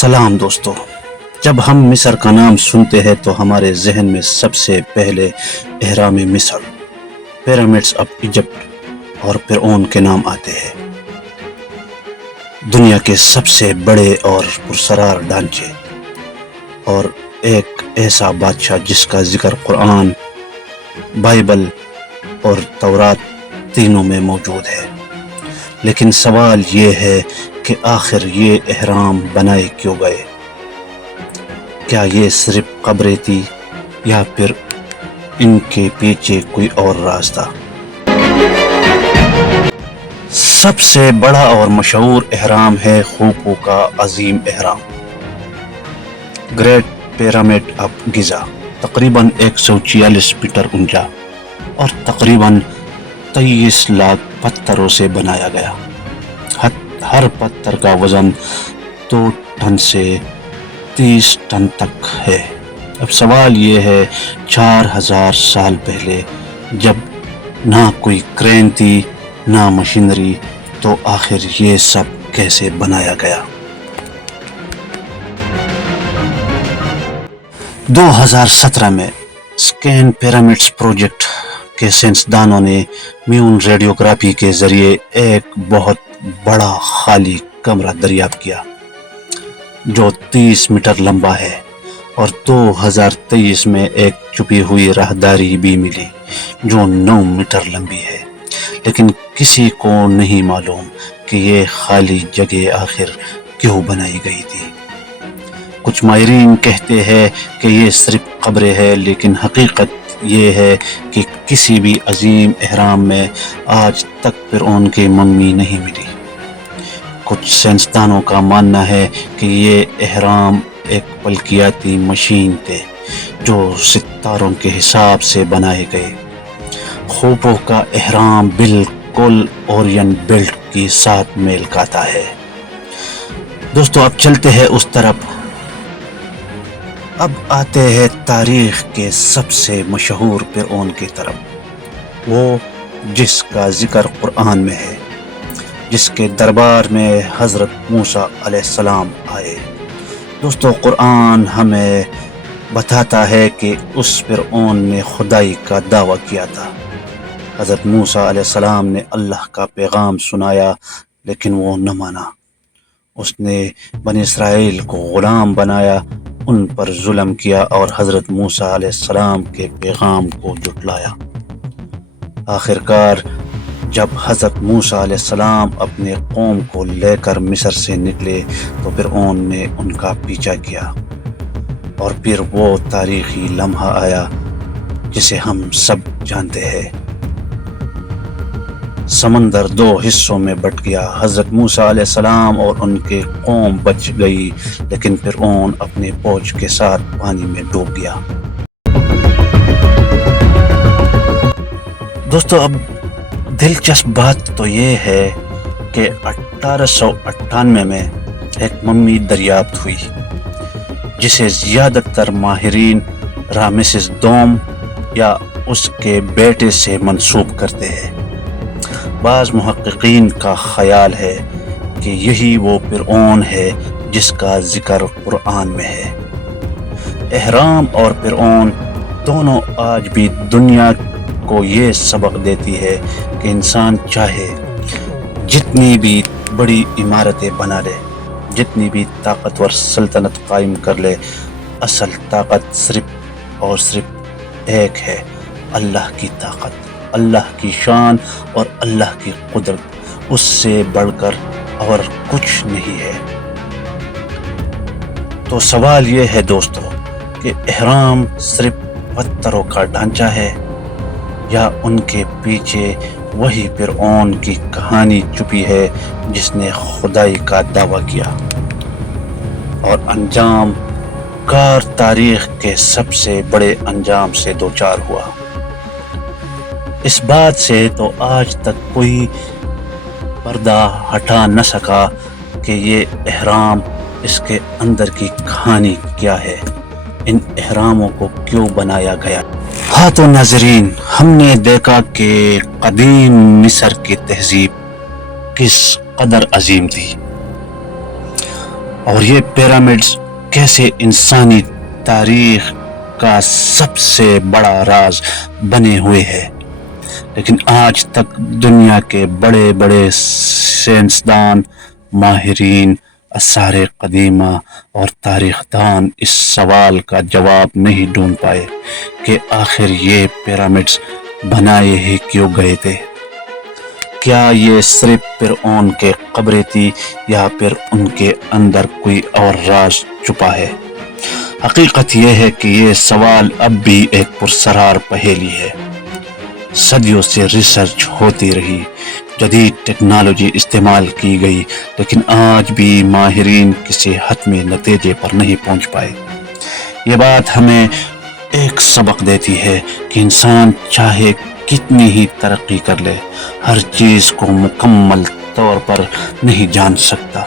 سلام دوستو، جب ہم مصر کا نام سنتے ہیں تو ہمارے ذہن میں سب سے پہلے اہرام مصر، پیرامڈز آف ایجپٹ اور فرعون کے نام آتے ہیں۔ دنیا کے سب سے بڑے اور پراسرار ڈھانچے اور ایک ایسا بادشاہ جس کا ذکر قرآن، بائبل اور تورات تینوں میں موجود ہے۔ لیکن سوال یہ ہے کہ آخر یہ اہرام بنائے کیوں گئے؟ کیا یہ صرف قبریں تھی یا پھر ان کے پیچھے کوئی اور راز تھا؟ سب سے بڑا اور مشہور اہرام ہے خوفو کا عظیم اہرام، گریٹ پیرامڈ آف گیزا، تقریباً 146 میٹر اونچا اور تقریباً 23 لاکھ پتھروں سے بنایا گیا۔ ہر پتھر کا وزن 2 ٹن سے 30 ٹن تک ہے۔ اب سوال یہ ہے، 4000 سال پہلے جب نہ کوئی کرین تھی نہ مشینری، تو آخر یہ سب کیسے بنایا گیا؟ 2017 میں اسکین پیرامڈز پروجیکٹ کے سائنسدانوں نے میون ریڈیوگرافی کے ذریعے ایک بہت بڑا خالی کمرہ دریافت کیا جو 30 میٹر لمبا ہے، اور 2023 میں ایک چھپی ہوئی راہداری بھی ملی جو 9 میٹر لمبی ہے۔ لیکن کسی کو نہیں معلوم کہ یہ خالی جگہ آخر کیوں بنائی گئی تھی۔ کچھ ماہرین کہتے ہیں کہ یہ صرف قبریں ہیں، لیکن حقیقت یہ ہے کہ کسی بھی عظیم اہرام میں آج تک فرعون کی ممی نہیں ملی۔ کچھ سائنسدانوں کا ماننا ہے کہ یہ اہرام ایک فلکیاتی مشین تھے جو ستاروں کے حساب سے بنائے گئے۔ خوفو کا اہرام بالکل اورین بیلٹ کے ساتھ میل کھاتا ہے۔ دوستو، اب چلتے ہیں اس طرف۔ اب آتے ہیں تاریخ کے سب سے مشہور فرعون کی طرف، وہ جس کا ذکر قرآن میں ہے، جس کے دربار میں حضرت موسیٰ علیہ السلام آئے۔ دوستو، قرآن ہمیں بتاتا ہے کہ اس فرعون نے خدائی کا دعویٰ کیا تھا۔ حضرت موسیٰ علیہ السلام نے اللہ کا پیغام سنایا، لیکن وہ نہ مانا۔ اس نے بنی اسرائیل کو غلام بنایا، ان پر ظلم کیا اور حضرت موسیٰ علیہ السلام کے پیغام کو جھٹلایا۔ آخرکار جب حضرت موسیٰ علیہ السلام اپنے قوم کو لے کر مصر سے نکلے تو فرعون نے ان کا پیچھا کیا، اور پھر وہ تاریخی لمحہ آیا جسے ہم سب جانتے ہیں۔ سمندر 2 حصوں میں بٹ گیا، حضرت موسیٰ علیہ السلام اور ان کے قوم بچ گئی، لیکن فرعون اپنے فوج کے ساتھ پانی میں ڈوب گیا۔ دوستو، اب دلچسپ بات تو یہ ہے کہ 1898 میں ایک ممی دریافت ہوئی جسے زیادہ تر ماہرین رامسس دوم یا اس کے بیٹے سے منسوب کرتے ہیں۔ بعض محققین کا خیال ہے کہ یہی وہ فرعون ہے جس کا ذکر قرآن میں ہے۔ اہرام اور فرعون دونوں آج بھی دنیا کو یہ سبق دیتی ہے کہ انسان چاہے جتنی بھی بڑی عمارتیں بنا لے، جتنی بھی طاقتور سلطنت قائم کر لے، اصل طاقت صرف اور صرف ایک ہے، اللہ کی طاقت، اللہ کی شان اور اللہ کی قدرت، اس سے بڑھ کر اور کچھ نہیں ہے۔ تو سوال یہ ہے دوستو کہ اہرام صرف پتھروں کا ڈھانچہ ہے یا ان کے پیچھے وہی فرعون کی کہانی چھپی ہے جس نے خدائی کا دعویٰ کیا اور انجام کار تاریخ کے سب سے بڑے انجام سے دوچار ہوا؟ اس بات سے تو آج تک کوئی پردہ ہٹا نہ سکا کہ یہ اہرام، اس کے اندر کی کہانی کیا ہے، ان اہراموں کو کیوں بنایا گیا۔ ہاں تو ناظرین، ہم نے دیکھا کہ قدیم مصر کی تہذیب کس قدر عظیم تھی۔ اور یہ پیرامڈز کیسے انسانی تاریخ کا سب سے بڑا راز بنے ہوئے ہیں، لیکن آج تک دنیا کے بڑے بڑے سائنسدان، ماہرین آثار قدیمہ اور تاریخ دان اس سوال کا جواب نہیں ڈھونڈ پائے کہ آخر یہ پیرامڈز بنائے ہی کیوں گئے تھے۔ کیا یہ صرف فرعون کے قبریں تھی یا پھر ان کے اندر کوئی اور راز چھپا ہے؟ حقیقت یہ ہے کہ یہ سوال اب بھی ایک پراسرار پہیلی ہے۔ صدیوں سے ریسرچ ہوتی رہی، جدید ٹیکنالوجی استعمال کی گئی، لیکن آج بھی ماہرین کسی حتمی نتیجے پر نہیں پہنچ پائے۔ یہ بات ہمیں ایک سبق دیتی ہے کہ انسان چاہے کتنی ہی ترقی کر لے، ہر چیز کو مکمل طور پر نہیں جان سکتا۔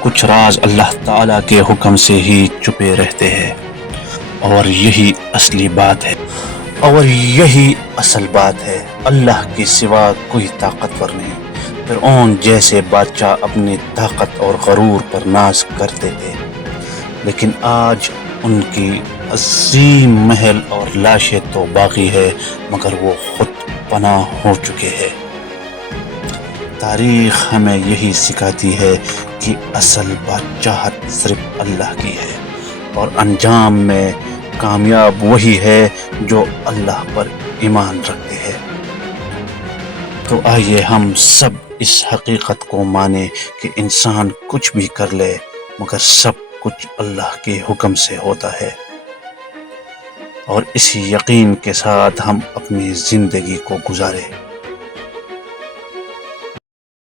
کچھ راز اللہ تعالیٰ کے حکم سے ہی چھپے رہتے ہیں، اور یہی اصل بات ہے۔ اللہ کے سوا کوئی طاقتور نہیں۔ فرعون جیسے بادشاہ اپنی طاقت اور غرور پر ناز کرتے تھے، لیکن آج ان کی عظیم محل اور لاشیں تو باقی ہے، مگر وہ خود پناہ ہو چکے ہیں۔ تاریخ ہمیں یہی سکھاتی ہے کہ اصل بادشاہت صرف اللہ کی ہے، اور انجام میں کامیاب وہی ہے جو اللہ پر ایمان رکھتے ہیں۔ تو آئیے ہم سب اس حقیقت کو مانیں کہ انسان کچھ بھی کر لے، مگر سب کچھ اللہ کے حکم سے ہوتا ہے، اور اسی یقین کے ساتھ ہم اپنی زندگی کو گزاریں۔